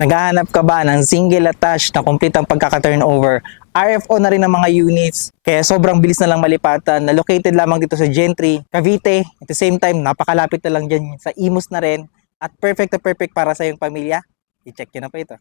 Naghahanap ka ba ng single attached na complete ang pagkaka-turnover? RFO na rin ang mga units, kaya sobrang bilis na lang malipatan, na located lamang dito sa Gentry, Cavite. At the same time, napakalapit na lang dyan sa Imus na rin, at perfect na perfect para sa iyong pamilya. I-check nyo na po ito.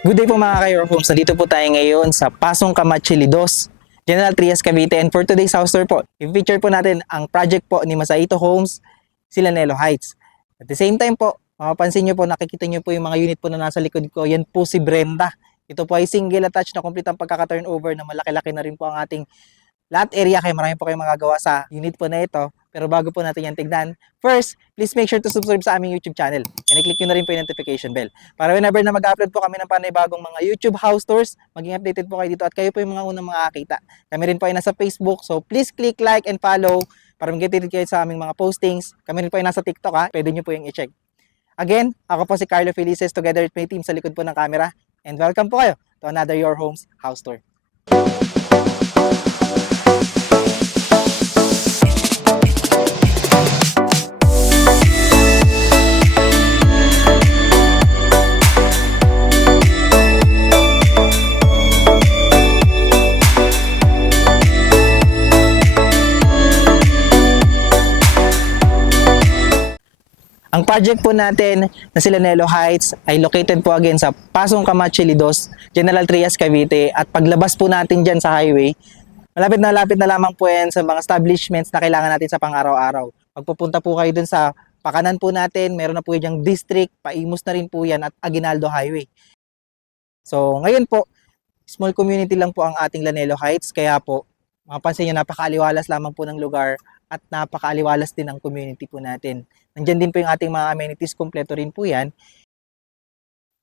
Good day po mga ka-Your Homes. Nandito po tayo ngayon sa Pasong Camacho, Lidos, General Trias, Cavite. And for today's house tour po, i-feature po natin ang project po ni Masaito Homes, Silanelo Heights. At the same time po, mapapansin nyo po, nakikita nyo po yung mga unit po na nasa likod ko. Yan po si Brenda. Ito po ay single attached na complete ang pagkaka-turnover, na malaki-laki na rin po ang ating lot area, kaya marami po kayong magagawa sa unit po na ito. Pero bago po natin yan tignan, first, please make sure to subscribe sa aming YouTube channel. And i-click nyo na rin po yung notification bell, para whenever na mag-upload po kami ng panibagong mga YouTube house tours, maging updated po kayo dito at kayo po yung mga unang makakita. Kami rin po ay nasa Facebook, so please click like and follow para maging updated kayo sa aming mga postings. Kami rin po ay nasa TikTok, ha, pwede nyo po yung i-check. Again, ako po si Carlo Felices, together with my team sa likod po ng camera. And welcome po kayo to another Your Homes house tour. Ang project po natin na Silanelo Heights ay located po again sa Pasong Camacho, Lidos, General Trias, Cavite. At paglabas po natin dyan sa highway, malapit na lamang po yan sa mga establishments na kailangan natin sa pang-araw-araw. Pagpupunta po kayo dun sa pakanan po natin, meron na po yung district, Paimus na rin po yan, at Aguinaldo Highway. So ngayon po, small community lang po ang ating Lanelo Heights, kaya po mapapansin nyo, napakaaliwalas lamang po ng lugar at napakaaliwalas din ang community po natin. Nandiyan din po yung ating mga amenities, kompleto rin po yan.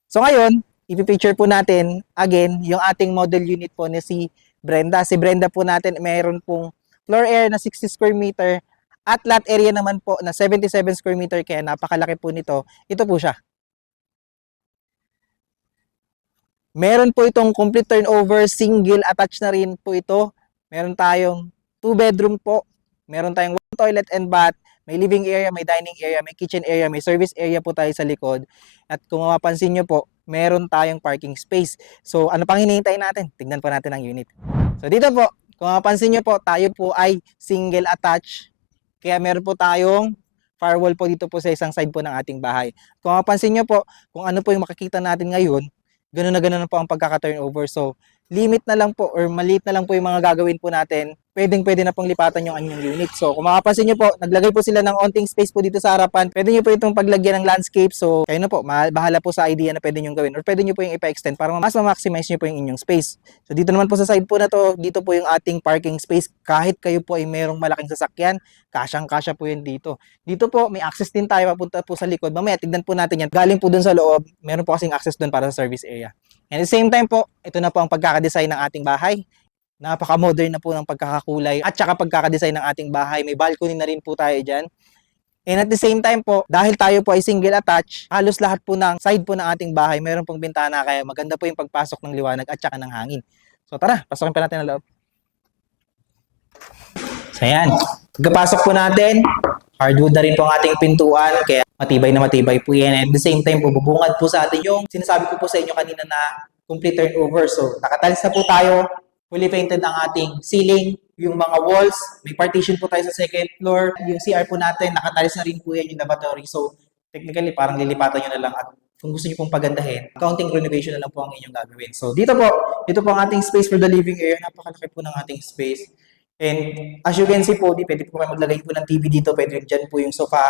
So ngayon, ipipicture po natin again yung ating model unit po ni si Brenda. Si Brenda po natin, mayroon pong floor area na 60 square meter at lot area naman po na 77 square meter, kaya napakalaki po nito. Ito po siya. Meron po itong complete turnover, single attached na rin po ito. Meron tayong 2 bedroom po. Meron tayong 1 toilet and bath. May living area, may dining area, may kitchen area, may service area po tayo sa likod. At kung mapapansin nyo po, meron tayong parking space. So ano pang hinihintay natin? Tignan po natin ang unit. So dito po, kung mapapansin nyo po, tayo po ay single attached. Kaya meron po tayong firewall po dito po sa isang side po ng ating bahay. Kung mapapansin nyo po, kung ano po yung makikita natin ngayon, ganoon na po ang pagkaka-turnover. So limit na lang po or maliit na lang po yung mga gagawin po natin, pwede na pong lipatan yung anyong unit. So kung makapansin nyo po, naglagay po sila ng onting space po dito sa harapan. Pwede nyo po itong paglagyan ng landscape. So kayo na po, bahala po sa idea na pwede nyo gawin, or pwede nyo po yung ipa-extend para mas ma-maximize nyo po yung inyong space. So dito naman po sa side po na to, dito po yung ating parking space. Kahit kayo po ay merong malaking sasakyan, kasyang-kasya po yun dito. Dito po, may access din tayo papunta po sa likod. Mamaya, tignan po natin yan. Galing po dun sa loob, meron po kasing access dun para sa service area. And at the same time po, ito na po ang pagkakadesign ng ating bahay. Napaka-modern na po ng pagkakakulay at saka pagkakadesign ng ating bahay. May balcony na rin po tayo dyan. And at the same time po, dahil tayo po ay single attached, halos lahat po ng side po ng ating bahay, meron pong bintana, kaya maganda po yung pagpasok ng liwanag at saka ng hangin. So tara, pasokin pa natin ang loob. So ayan, pagkapasok po natin, hardwood na rin po ang ating pintuan, kaya matibay na matibay po yan. And at the same time po, bubungad po sa atin yung sinasabi ko po sa inyo kanina na complete turnover. So nakatalis na po tayo, fully painted ang ating ceiling, yung mga walls, may partition po tayo sa second floor. Yung CR po natin, nakatalis na rin po yan yung lavatory. So technically, parang lilipatan nyo na lang at kung gusto niyo pong pagandahin, counting renovation na lang po ang inyong gagawin. So dito po, ito po ang ating space for the living area. Napakalaki po ng ating space. And as you can see po, pwede po kayo maglagay po ng TV dito. Pwede dyan po yung sofa,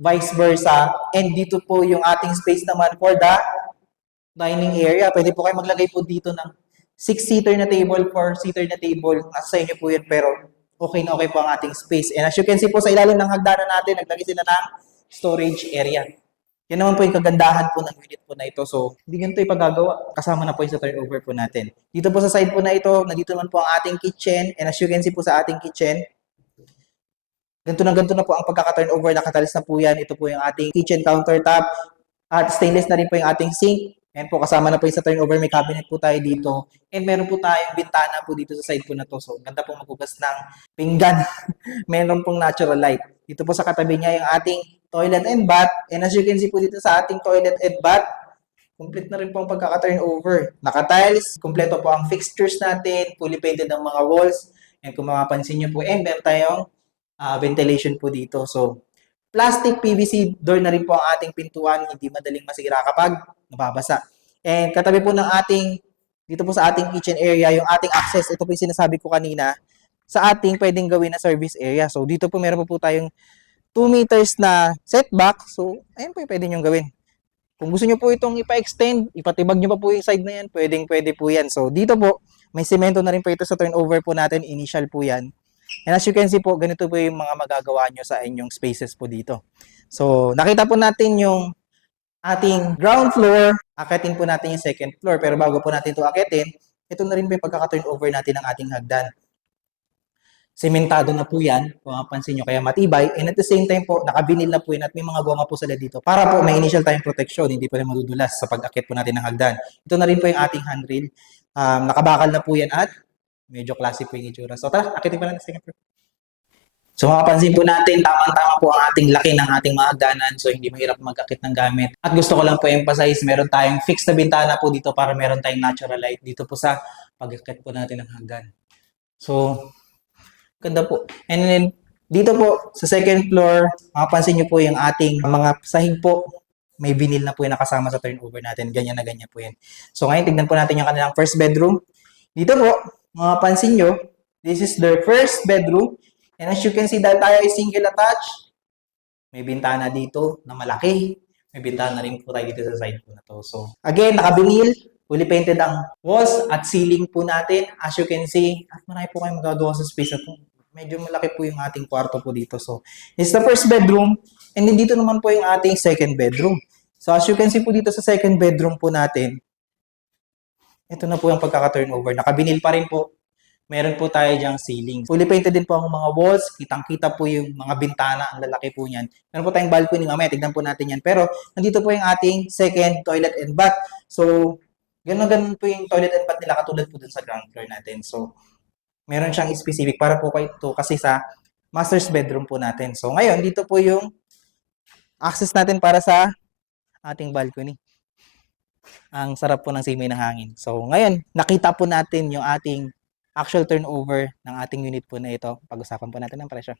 vice versa. And dito po yung ating space naman for the dining area. Pwede po kayo maglagay po dito ng 6-seater na table, 4-seater na table. Nasa inyo po yun, pero okay na okay po ang ating space. And as you can see po sa ilalim ng hagdanan natin, naglagay sila ng storage area. Yan naman po yung kagandahan po ng unit po na ito. So, hindi ganito ipagagawa. Kasama na po yung sa turnover po natin. Dito po sa side po na ito, nandito naman po ang ating kitchen. And as you can see po sa ating kitchen, ganito na po ang pagkaka-turnover. Nakatalis na po yan. Ito po yung ating kitchen countertop. At stainless na rin po yung ating sink. And po kasama na po yung sa turnover. May cabinet po tayo dito. And meron po tayong bintana po dito sa side po na to. So, ganda po maghugas ng pinggan. Meron pong natural light. Dito po sa katabi niya yung ating toilet and bath. And as you can see po dito sa ating toilet and bath, complete na rin po ang pagkaka-turnover. Naka-tiles, kompleto po ang fixtures natin, fully painted ang mga walls. And kung mapapansin nyo po, and meron tayong ventilation po dito. So, plastic PVC door na rin po ang ating pintuan, hindi madaling masira kapag nababasa. And katabi po ng ating, dito po sa ating kitchen area, yung ating access, ito po yung sinasabi ko kanina, sa ating pwedeng gawin na service area. So, dito po meron po tayong 2 meters na setback. So, ayun po yung pwede nyo gawin. Kung gusto nyo po itong ipa-extend, ipatibag nyo pa po yung side na yan, pwede po yan. So, dito po, may semento na rin po ito sa turnover po natin, initial po yan. And as you can see po, ganito po yung mga magagawa nyo sa inyong spaces po dito. So, nakita po natin yung ating ground floor, akitin po natin yung second floor. Pero bago po natin ito akitin, ito na rin po yung pagkaka-turnover natin ng ating hagdan. Sementado na po yan, kung mapansin nyo, kaya matibay. And at the same time po, nakabinil na po yan at may mga goma po sila dito. Para po may initial time protection, hindi po rin madudulas sa pag-akit po natin ng hagdan. Ito na rin po yung ating handrail. Nakabakal na po yan at medyo classy po yung itsura. So tara, akitin pa lang sa second floor. So mapapansin po natin, tamang-tama po ang ating laki ng ating mga hagdanan. So hindi mahirap mag-akit ng gamit. At gusto ko lang po emphasize, meron tayong fixed na bintana po dito para meron tayong natural light dito po sa pag-akit po natin ng hagdan. So, ganda po. And then, dito po, sa second floor, makapansin nyo po yung ating mga sahig po. May vinyl na po yung nakasama sa turnover natin. Ganyan na ganyan po yan. So, ngayon, tignan po natin yung kanilang first bedroom. Dito po, makapansin nyo, this is their first bedroom. And as you can see, dahil tayo ay single attached, may bintana dito na malaki. May bintana rin po tayo dito sa side po na to. So, again, naka-vinyl. Fully painted ang walls at ceiling po natin. As you can see, at marami po kayong magagawa sa space na to. Medyo malaki po yung ating kwarto po dito. So, this is the first bedroom. And then dito naman po yung ating second bedroom. So, as you can see po dito sa second bedroom po natin, ito na po yung pagkaka-turnover. Nakabinil pa rin po. Meron po tayo dyang ceiling. Fully painted din po ang mga walls. Kitang-kita po yung mga bintana. Ang lalaki po niyan. Meron po tayong balcony. Mamaya, tignan po natin yan. Pero, nandito po yung ating second toilet and bath. So, ganun po yung toilet and bath nila katulad po dun sa ground floor natin. So, meron siyang specific para po kayo ito kasi sa master's bedroom po natin. So, ngayon, dito po yung access natin para sa ating balcony. Ang sarap po ng simoy ng hangin. So, ngayon, nakita po natin yung ating actual turnover ng ating unit po na ito. Pag-usapan po natin ang presyo.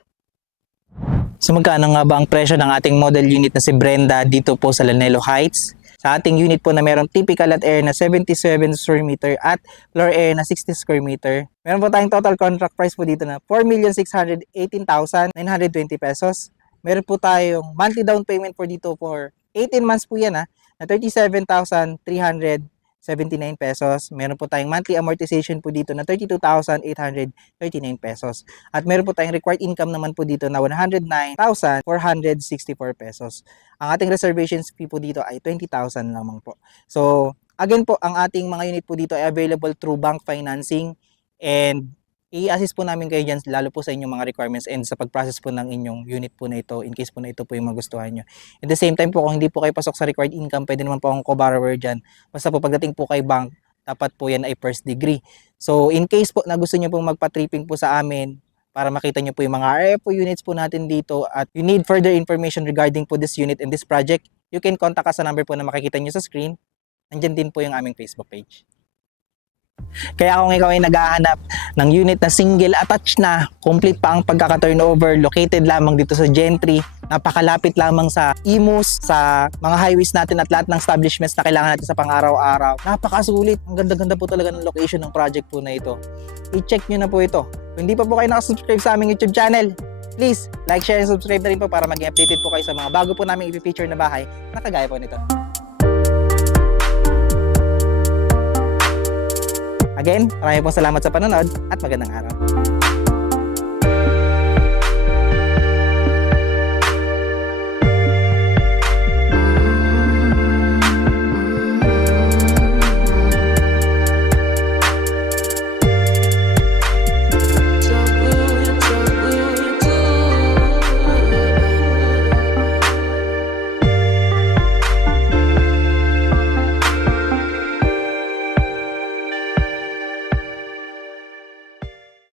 So, magkano nga ba ang presyo ng ating model unit na si Brenda dito po sa Lanelo Heights? Sa ating unit po na meron typical lot area na 77 square meter at floor area na 60 square meter. Meron po tayong total contract price po dito na 4,618,920 pesos. Meron po tayong monthly down payment po dito for 18 months po yan na 37,379 pesos. Meron po tayong monthly amortization po dito na 32,839 pesos. At meron po tayong required income naman po dito na 109,464 pesos. Ang ating reservations fee po dito ay 20,000 lamang po. So, again po, ang ating mga unit po dito ay available through bank financing and i-assist po namin kayo dyan lalo po sa inyong mga requirements and sa pag-process po ng inyong unit po na ito in case po na ito po yung magustuhan nyo. At the same time po, kung hindi po kayo pasok sa required income, pwede naman po akong co-borrower dyan. Basta po pagdating po kay bank, dapat po yan ay first degree. So, in case po na gusto nyo pong magpa-tripping po sa amin, para makita nyo po yung mga RFO units po natin dito at you need further information regarding po this unit and this project, you can contact us sa number po na makikita nyo sa screen. Nandyan din po yung aming Facebook page. Kaya kung ikaw ay naghahanap ng unit na single attached na, complete pa ang pagkaka-turnover, located lamang dito sa Gentry, Napakalapit lamang sa imus, sa mga highways natin at lahat ng establishments na kailangan natin sa pang-araw-araw. Napakasulit. Ang ganda-ganda po talaga ng location ng project po na ito. I-check nyo na po ito. Kung hindi pa po kayo nakasubscribe sa aming YouTube channel, please like, share, and subscribe na rin po para maging updated po kayo sa mga bago po namin i-feature na bahay na kagaya po nito. Again, maraming pong salamat sa panonood at magandang araw.